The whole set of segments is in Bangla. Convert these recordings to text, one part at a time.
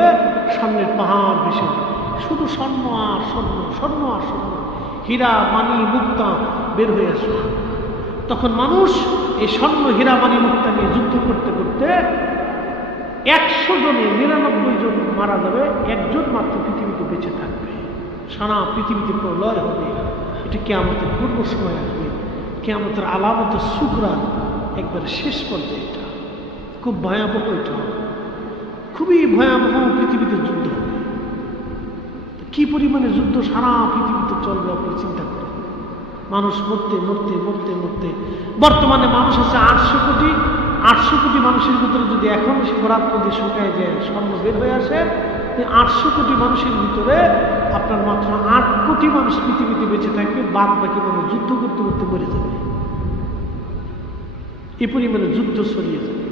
হবে, সামনের পাহাড় ভেসে যাবে, শুধু স্বর্ণ আর স্বর্ণ, স্বর্ণ আর স্বর্ণ, হীরা মানি মুক্তা বের হয়ে আসবে। তখন মানুষ এই স্বর্ণ হীরা মানি মুক্তা নিয়ে যুদ্ধ করতে করতে 100 জনে 99 জন মারা যাবে, একজন মাত্র পৃথিবীতে বেঁচে থাকবে। সারা পৃথিবীতে প্রলয় হবে। এটা কিয়ামতের পূর্ব সময় আসবে, কিয়ামতের আলামতের সুকরা একবার শেষ পর্যায়ে। এটা খুব ভয়াবহ, এটা খুবই ভয়াবহ। পৃথিবীতে যুদ্ধ হবে, কি পরিমাণে যুদ্ধ সারা পৃথিবীতে চলবে আপনি চিন্তা করেন। মানুষ মরতে মরতে মরতে মরতে, বর্তমানে মানুষ আছে 800 কোটি। 800 কোটি মানুষের ভিতরে যদি এখন ফোরাত নদী শুকায় যায়, স্বর্ণ বের হয়ে আসে, 800 কোটি মানুষের ভিতরে আপনার মাত্র 8 কোটি মানুষ পৃথিবীতে বেঁচে থাকবে, বাদ বাকি মানুষ যুদ্ধ করতে করতে মরে যাবে। এই পরিমাণে যুদ্ধ ছড়িয়ে যাবে।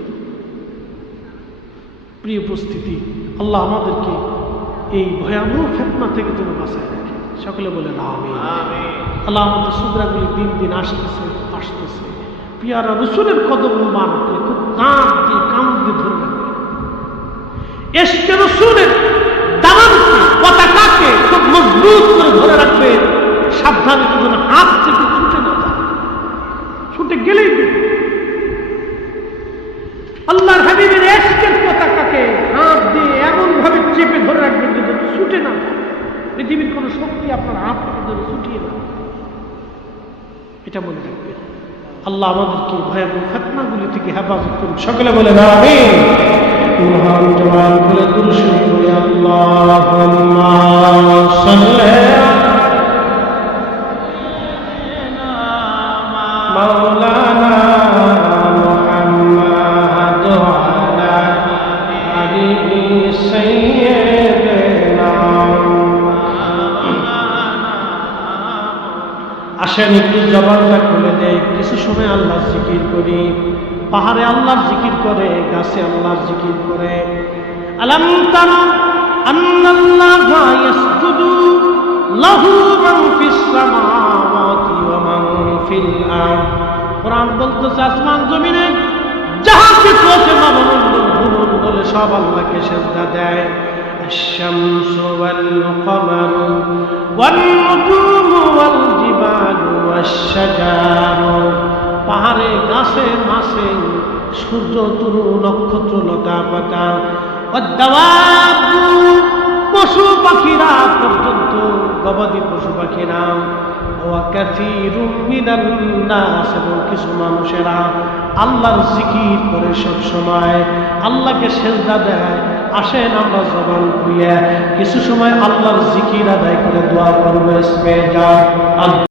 প্রিয় উপস্থিতি, আল্লাহ আমাদেরকে এই ভয়াবহ ফিতনা থেকে যেন বাঁচায় রাখে। সকলে বলেন আমিন। আল্লাহ আমাদের সুদরাগুলি দিন দিন আসতেছে আসতেছে। পিয়ারা রসুলের কদম মুবারকে খুব কাঁধ দিয়ে কামড় দিয়ে ধরে রাখবে। ইশকে রসুলের দামানকে, পতাকাকে খুব মজবুত করে ধরে রাখবে, সাবধানে যেন হাত থেকে ছুটে না যায়। ছুটে গেলেই আল্লাহর হাবিবের ইশকের পতাকাকে হাত দিয়ে এমন ভাবে চেপে ধরে রাখবেন যে ছুটে না যায়। পৃথিবীর কোন শক্তি আপনার হাত থেকে ধরে ছুটিয়ে না। এটা মনে রাখবেন। আল্লাহ আমাদেরকে ভয়াবহ ফিতনাগুলি থেকে হেফাজত করুন। সকলে বলে আমিন। মহান জওয়ান বলে দুরূদ পড়ি। আল্লাহুম্মা সাল্লি মাওলানা মুহাম্মদ ওয়া আলা আলিহি সাইয়্যিদিনা। আসেন একটু জবানটা খুলে দেয়, কিছু সময় আল্লাহর জিকির করি। পাহাড়ে আল্লাহর জিকির করে, গাছে আল্লাহর জিকির করে। আলাম তারা আন্নাল্লাহা ইয়াসজুদু লাহু মান ফিস সামাওয়াতি ওয়া মান ফিল আরদ। কোরআন বলতেছে আসমান জমিনে যাহা কিছু আছে, নবমণ্ডল ভূমণ্ডলে সব আল্লাহকে সিজদা দেয়। الشمس والقمر والنجوم والجبال والشجر। পাহাড়ে গাছে মাছে, সূর্য তরু নক্ষত্র লতা পাতা, পশু পাখিরা পর্যন্ত, গবাদি পশু পাখিরা, ওয়াকাসীরুম মিনান নাস, এবং কিছু মানুষেরা আল্লাহর জিকির করে সব সময়, আল্লাহকে সিজদা দেয়। আসেন আমরা জবান খুলে কিছু সময় আল্লাহর জিকির আদায় করে দোয়া করবো।